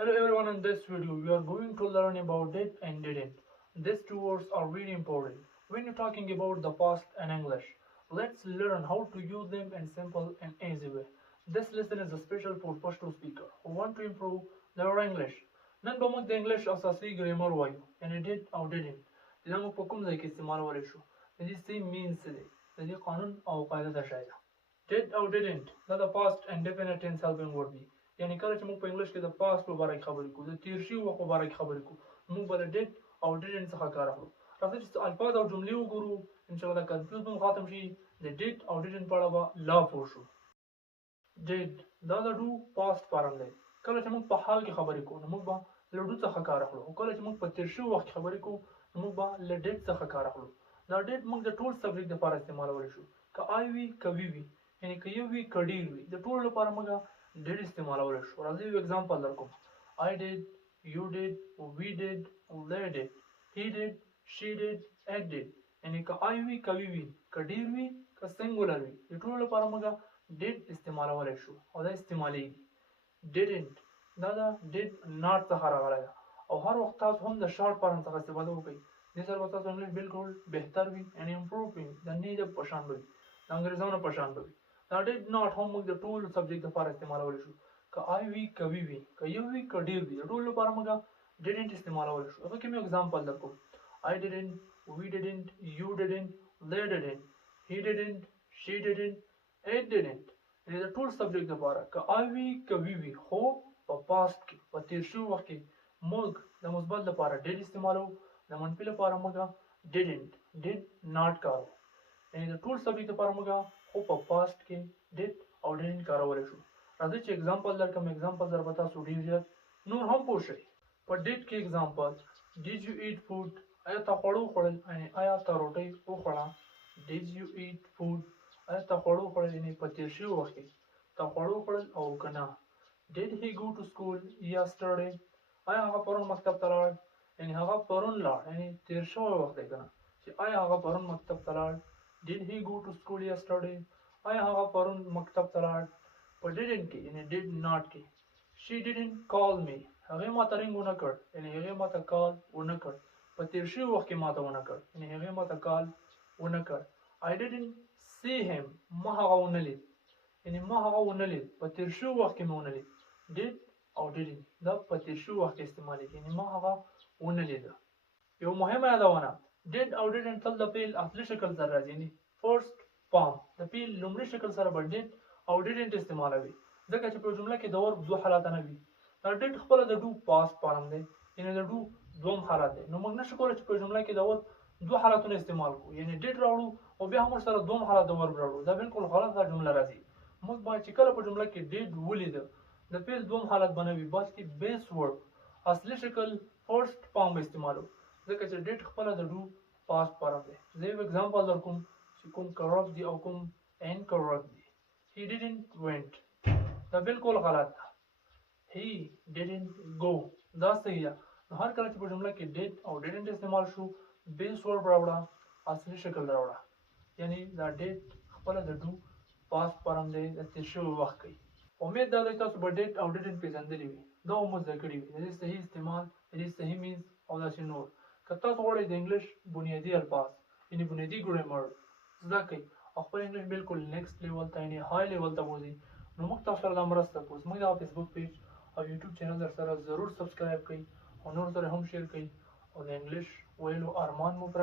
Hello everyone, in this video we are going to learn about did and didn't. These two words are really important when you're talking about the past and English. Let's learn how to use them in simple and easy way. This lesson is special for Pashto speaker who want to improve their English. نن به موږ د انګلیش اساسي ګرامر وایو یعنی did او didn't. دا موږ په کوم ځای کې استعمالولی شو؟ د دې سیم مین څه دی؟ د دې قانون او قاعده څه شی ده؟ did او didn't دا د past and definite tense helping word دي. یعنی کله چې موږ په انګلیش کې د پاست په باره کې خبرې کوو د تیر شوي وخت په باره کې خبرې کوو موږ به د ډیډ او ډیډنټ څخه کار اخلو. راځئ چې الفاظ او جملې وګورو انشاءالله دا کنفیوز به مو ختم شي. د ډیډ او ډیډنټ په اړه به لا پوه شو. ډیډ دا د ډو پاست فارم دی. کله چې موږ په حال کې خبرې کوو نو موږ به له ډو څخه کار اخلو او کله چې موږ په تیر شوي وخت کې خبرې کوو نو موږ به له ډیډ څخه کار اخلو. دا ډیډ موږ د ټول سبجیکټ لپاره استعمالولی شو. که آی وي که وي وي یعنی که یو وي که ډېر وي د ټولو لپاره موږ did استعمالولی شو. راځئ یو اگزامپل درکوم. I did, you did, we did, they did, he did, she did, it did. یعنی که I وي که وي وي که ډېر وي که سنګولر وي د ټولو لپاره موږ did استعمالولی شو او دا استعمالیږي. didn't دا د did not څخه راغلی ده او هر وخت تاسو هم د شارټ فارم څخه استفاده وکړئ. دې سره به تاسو انګلیش بالکل بهتر وي یعنی امپروف وي د نه د په شان به وي د انګریزانو په شان به وي. دا did not هم موږ د ټولو سبجیکټ لپاره استعمالولی شو. که آی وي که وي وي که یو وي که ډېر وي د ټولو لپاره موږ didn't استعمالولی شو. هغه کې مې اگزامپل درکوم. I didn't, we didn't, you didn't, they didn't, he didn't, she didn't, it didn't. یعنې د ټول سبجیکټ لپاره که آی وي که وي وي خو په پاست کې په تیر شوي وخت کې موږ د مثبت لپاره did استعمالوو د منفي لپاره موږ didn't did not کاروو. یعنې د ټول سبجیکټ لپاره موږ خو په پاست کې did او didn't کارولی شو. راځئ چې اگزامپل درکړم. اگزامپل سره به تاسو ډېر زیات نور هم پوه شئ. په did کې اگزامپل did you eat food آیا تا خواړه وخوړل یعنې آیا تا روټۍ وخوړه. did you eat food آیا تا خواړه وخوړل یعنې په تیر شوي وخت کې تا خواړه وخوړل او که نه. did he go to school yesterday آیا هغه پرون مکتب ته لاړ یعنې هغه پرون لاړ یعنې تیر شوی وخت دی که نه چې آیا هغه پرون مکتب ته لاړ. did he go to school yesterday آیا هغه پرون مکتب ته لاړ. په didn't کې یعنې did not کې she didn't call me هغې ما ته رنګ ونه کړ یعنې هغې ما ته کال ونه کړ. په تیر شوي وخت کې ما ته ونه کړ یعنې هغې ما ته کال ونه کړ. I didn't see him ما هغه ونه لید یعنې ما هغه ونه لید په تیر شوي وخت کې مې ونه لید. did او didn't دا په تیر شوي وخت کې استعمالیږي یعنې ما هغه ونه لیده. یو مهمه یادونه did او didn't تل د فعل اصلي شکل سره راځي یعنې فرست فارم د فعل لومړي شکل سره به did او didn't استعمالوي ځکه چې په جمله کې د ورب دوه حالته نه وي. دا did خپله د ډو پاست فارم دی یعنې د ډو دوم حالت دی. نو موږ نشو کولی چې په جمله کې د ورب دوه حالتونه استعمال کړو یعنې did راوړو او بیا هم ورسره دوم حالت د ورب راوړو. دا بالکل غلطه جمله راځي. موږ باید چې کله په جمله کې did ولیده د فعل دوم حالت به نه وي بلکې بیس ورب اصلي شکل فرست فارم به استعمالو ځکه چې did خپله د ډو پاست فارم دی. زه یو اگزامپل درکوم چې کوم correct دی او کوم incorrect دی. he didn't went دا بالکل غلط ده. he didn't go دا صحیح ده. نو هر کله چې په جمله کې did او didn't استعمال شو بیس ورب راوړه اصلي شکل راوړه یعنی دا did خپله د ډو پاست فارم دی د تیر شوي وخت کوي. امید دا دی تاسو به did او didn't پېژندلي وي دا هم مو زده کړي وي د دې صحیح استعمال د دې صحیح مینز او داسې نور. که تاسو غواړئ د انګلیش بنیادي الفاظ یعنې بنیادي ګرامر زده کړئ او خپل انګلیش بالکل نیکسټ لیول ته یعنې های لیول ته بوځئ نو موږ تاسو سره دا مرسته کوو. زموږ دغه فیسبوک پیج او یوټیوب چینل در سره ضرور سبسکرایب کړئ او نور سره هم شیر کړئ او د انګلیش ویلو ارمان مو پوره